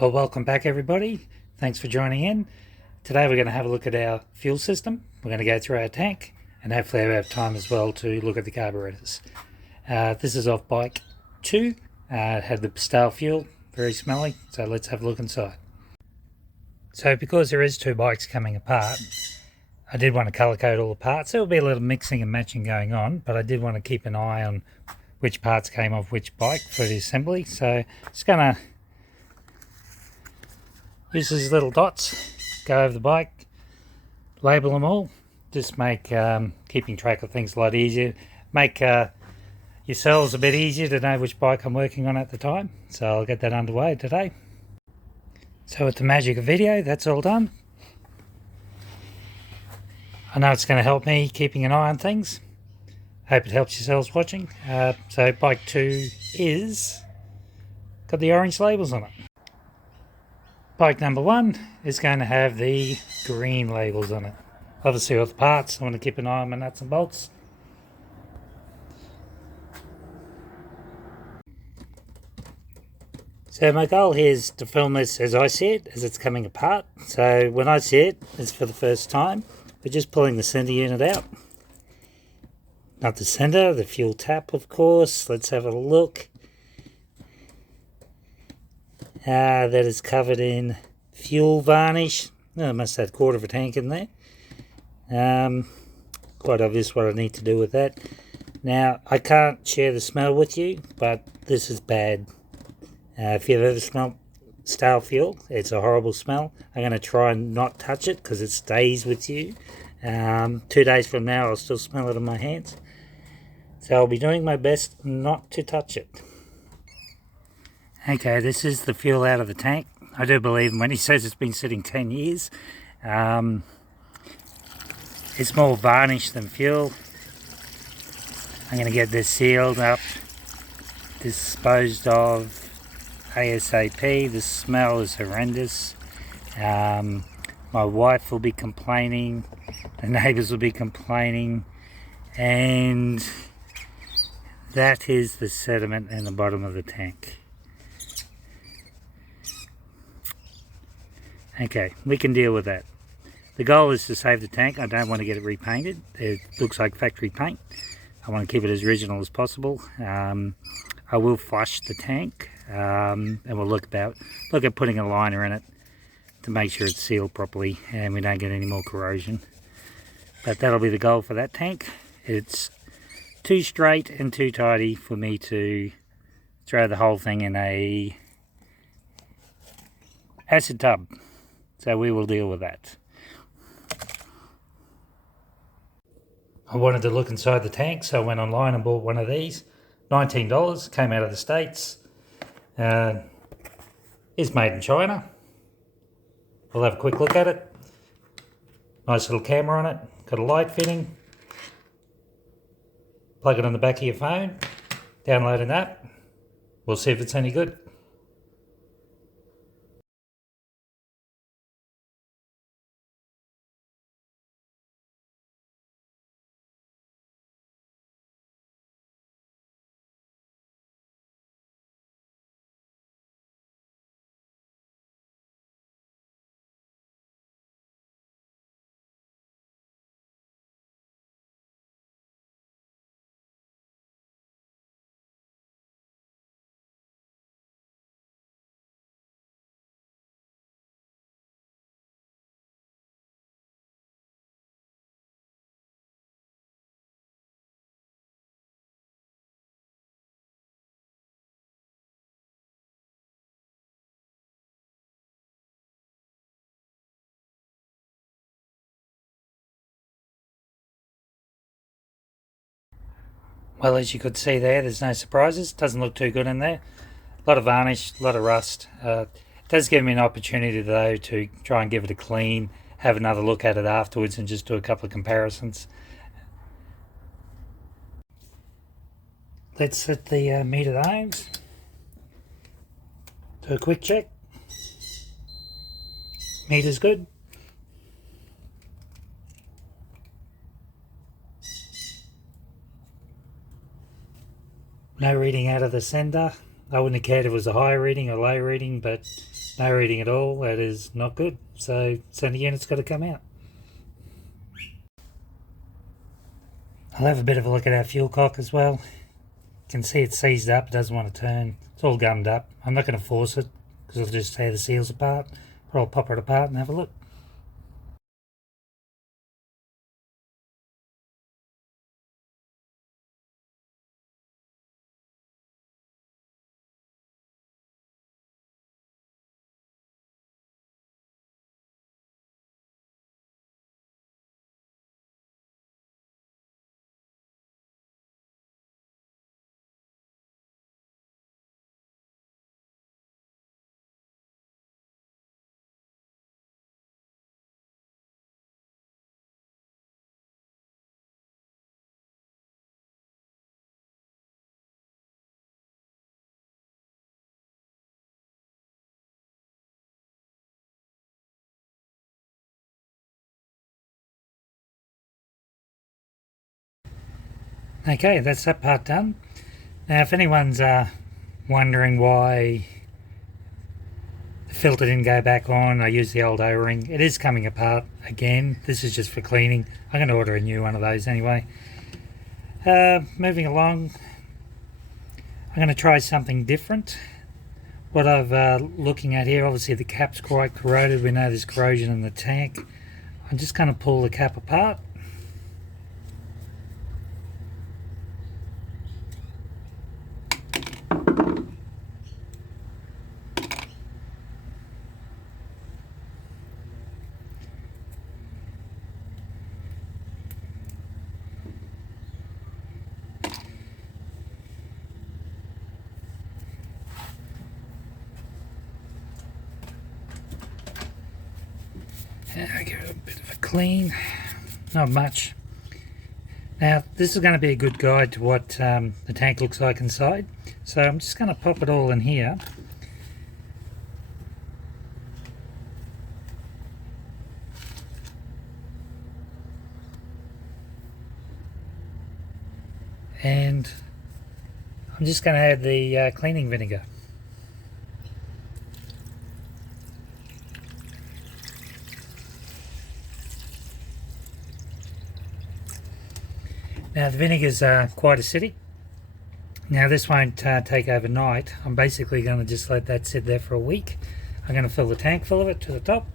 Well, welcome back everybody. Thanks for joining in. Today we're going to have a look at our fuel system. We're going to go through our tank and hopefully we have time as well to look at the carburetors. This is off bike 2. It had the stale fuel, very smelly, so let's have a look inside. So because there is 2 bikes coming apart, I did want to colour code all the parts. There will be a little mixing and matching going on, but I did want to keep an eye on which parts came off which bike for the assembly. So just going to use these little dots, go over the bike, label them all, just make keeping track of things a lot easier, make yourselves a bit easier to know which bike I'm working on at the time. So I'll get that underway today. So with the magic of video, that's all done. I know it's going to help me keeping an eye on things. Hope it helps yourselves watching. So bike 2 is got the orange labels on it. Bike number 1 is going to have the green labels on it. Obviously all the parts, I want to keep an eye on my nuts and bolts. So my goal here is to film this as I see it, as it's coming apart. So when I see it, it's for the first time. We're just pulling the centre unit out. Not the centre, the fuel tap of course. Let's have a look. That is covered in fuel varnish. Oh, I must have a quarter of a tank in there. Quite obvious what I need to do with that. Now, I can't share the smell with you, but this is bad. If you've ever smelled stale fuel, it's a horrible smell. I'm going to try and not touch it because it stays with you. 2 days from now, I'll still smell it on my hands. So I'll be doing my best not to touch it. Okay, this is the fuel out of the tank. I do believe him when he says it's been sitting 10 years. It's more varnish than fuel. I'm going to get this sealed up, disposed of ASAP. The smell is horrendous. My wife will be complaining, the neighbours will be complaining, and that is the sediment in the bottom of the tank. Okay, we can deal with that. The goal is to save the tank. I don't want to get it repainted. It looks like factory paint. I want to keep it as original as possible. I will flush the tank and we'll look at putting a liner in it to make sure it's sealed properly and we don't get any more corrosion. But that'll be the goal for that tank. It's too straight and too tidy for me to throw the whole thing in a acid tub. So we will deal with that. I wanted to look inside the tank, so I went online and bought one of these. $19, came out of the States. It's made in China. We'll have a quick look at it. Nice little camera on it, got a light fitting. Plug it on the back of your phone, download an app. We'll see if it's any good. Well, as you could see there's no surprises. Doesn't look too good in there. A lot of varnish, a lot of rust. It does give me an opportunity though to try and give it a clean, have another look at it afterwards and just do a couple of comparisons. Let's set the meter ohms. Do a quick check. Meter's good. No reading out of the sender. I wouldn't have cared if it was a high reading or low reading, but no reading at all, that is not good. So center unit's got to come out. I'll have a bit of a look at our fuel cock as well. You can see it's seized up, it doesn't want to turn. It's all gummed up. I'm not going to force it because it'll just tear the seals apart, but I'll pop it apart and have a look. Okay, that's that part done. Now if anyone's wondering why the filter didn't go back on, I used the old O-ring. It is coming apart again. This is just for cleaning. I'm going to order a new one of those anyway. Moving along, I'm going to try something different. What I've looking at here, obviously the cap's quite corroded. We know there's corrosion in the tank. I'm just going to pull the cap apart. I give it a bit of a clean, not much. Now this is going to be a good guide to what the tank looks like inside. So I'm just going to pop it all in here. And I'm just going to add the cleaning vinegar. Now the vinegar's quite acidic. Now this won't take overnight. I'm basically going to just let that sit there for a week. I'm going to fill the tank full of it to the top.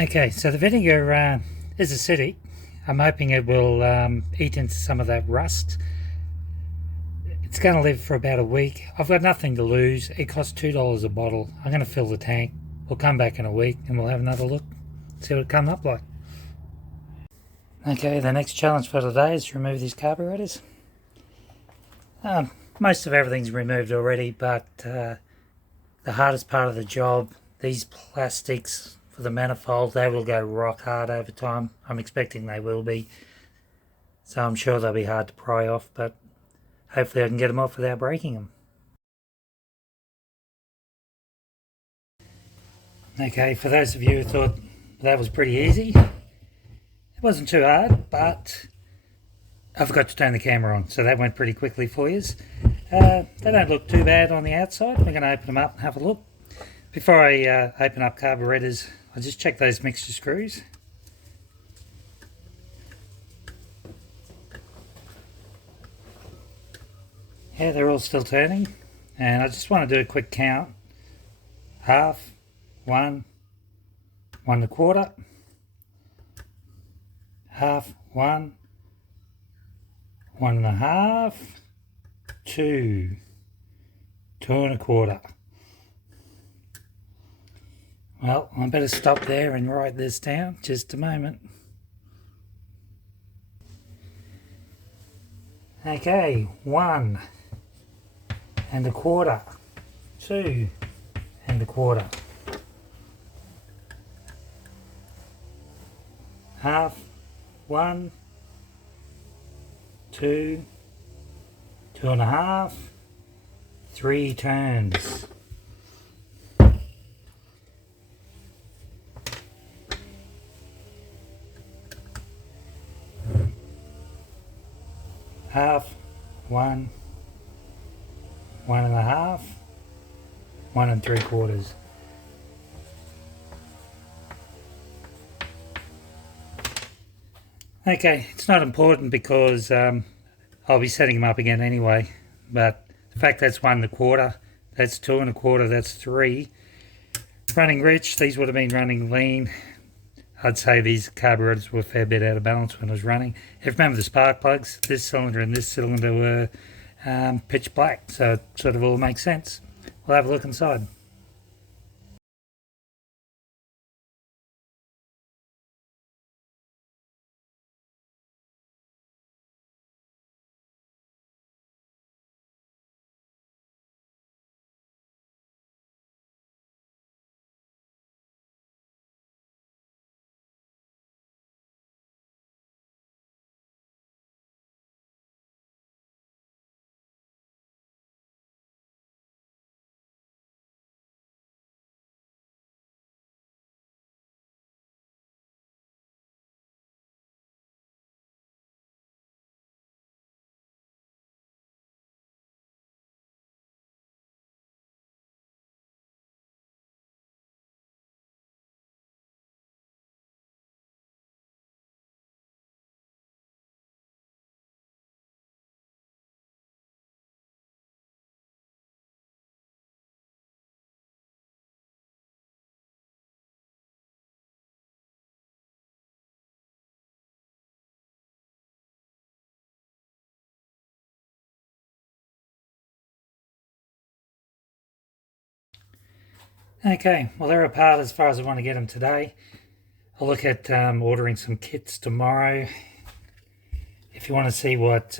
Okay, so the vinegar is acidic. I'm hoping it will eat into some of that rust. It's going to live for about a week. I've got nothing to lose. It costs $2 a bottle. I'm going to fill the tank. We'll come back in a week and we'll have another look, see what it comes up like. Okay, the next challenge for today is to remove these carburetors. Most of everything's removed already, but the hardest part of the job, these plastics for the manifold, they will go rock hard over time. I'm expecting they will be. So I'm sure they'll be hard to pry off, but hopefully I can get them off without breaking them. Okay, for those of you who thought that was pretty easy, it wasn't too hard, but I forgot to turn the camera on, so that went pretty quickly for you. They don't look too bad on the outside. We're going to open them up and have a look. Before I open up carburetors, I'll just check those mixture screws. Yeah, they're all still turning. And I just want to do a quick count. Half, 1, 1 1/4, half, 1, 1 1/2, 2, 2 1/4. Well, I better stop there and write this down just a moment. Okay, 1 1/4, 2 1/4, half, 1, 2, 2 1/2, 3 turns. Half, 1, 1 1/2, 1 3/4. Okay, it's not important because I'll be setting them up again anyway, but the fact that's 1 1/4, that's 2 1/4, that's 3. Running rich, these would have been running lean. I'd say these carburetors were a fair bit out of balance when I was running. If you remember the spark plugs, this cylinder and this cylinder were pitch black, so it sort of all makes sense. We'll have a look inside. Okay, well they're apart as far as I want to get them today. I'll look at ordering some kits tomorrow. If you want to see what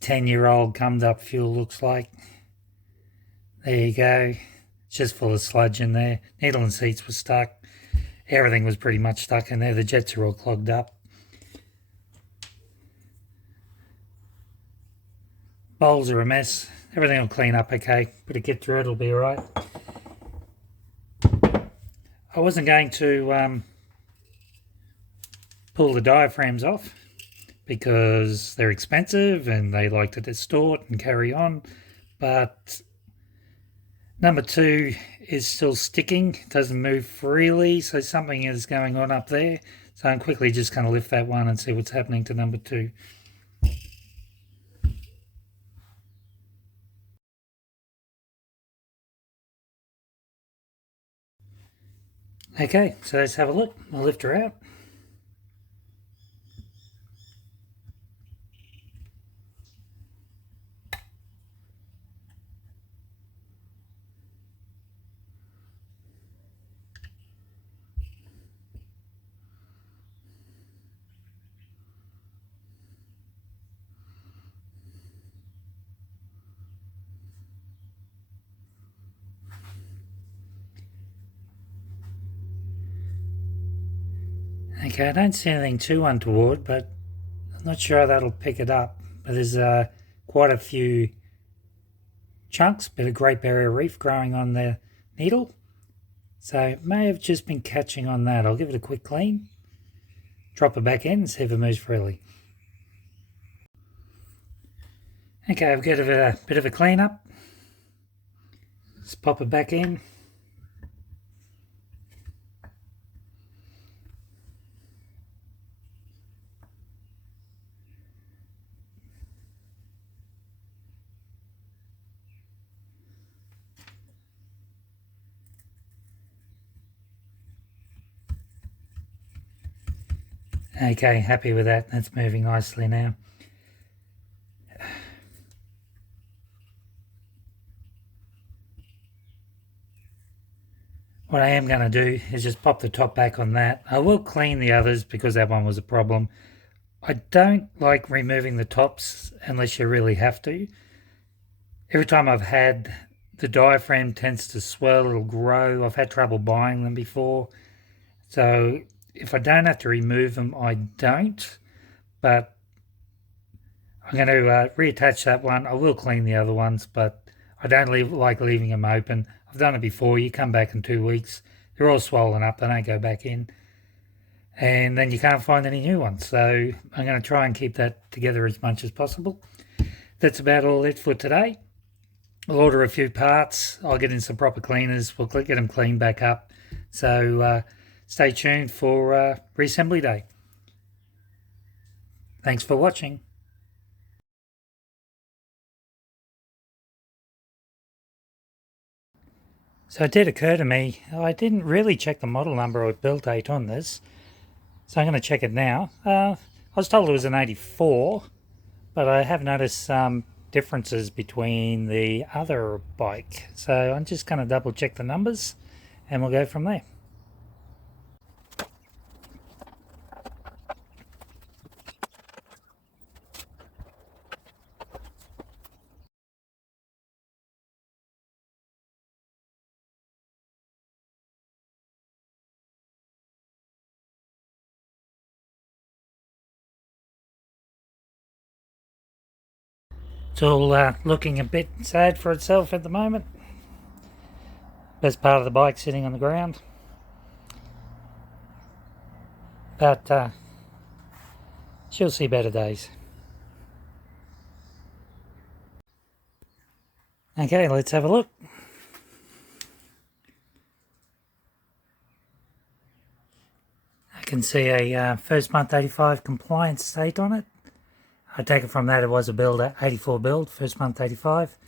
10-year-old gummed up fuel looks like, there you go. It's just full of sludge in there. Needle and seats were stuck. Everything was pretty much stuck in there. The jets are all clogged up. Bowls are a mess. Everything will clean up okay. Put a kit through it, it'll be alright. I wasn't going to pull the diaphragms off because they're expensive and they like to distort and carry on, but number 2 is still sticking, it doesn't move freely, so something is going on up there. So I'm quickly just going to lift that one and see what's happening to number 2. Okay, so let's have a look. I'll lift her out. Okay, I don't see anything too untoward, but I'm not sure how that'll pick it up. But there's quite a few chunks, bit of Great Barrier Reef growing on the needle. So it may have just been catching on that. I'll give it a quick clean, drop it back in and see if it moves freely. Okay, I've got a bit of a clean up. Let's pop it back in. Okay, happy with that. That's moving nicely now. What I am going to do is just pop the top back on that. I will clean the others because that one was a problem. I don't like removing the tops unless you really have to. Every time I've had, the diaphragm tends to swell, it'll grow. I've had trouble buying them before. So if I don't have to remove them, I don't. But I'm going to reattach that one. I will clean the other ones, but I don't like leaving them open. I've done it before. You come back in 2 weeks, they're all swollen up. They don't go back in. And then you can't find any new ones. So I'm going to try and keep that together as much as possible. That's about all it for today. I'll order a few parts. I'll get in some proper cleaners. We'll get them cleaned back up. So stay tuned for reassembly day. Thanks for watching. So it did occur to me, I didn't really check the model number or build date on this. So I'm going to check it now. I was told it was an 84, but I have noticed some differences between the other bike. So I'm just going to double check the numbers and we'll go from there. It's all looking a bit sad for itself at the moment. Best part of the bike sitting on the ground. But she'll see better days. Okay, let's have a look. I can see a first month 85 compliance date on it. I take it from that it was a build, 84 build, first month 85.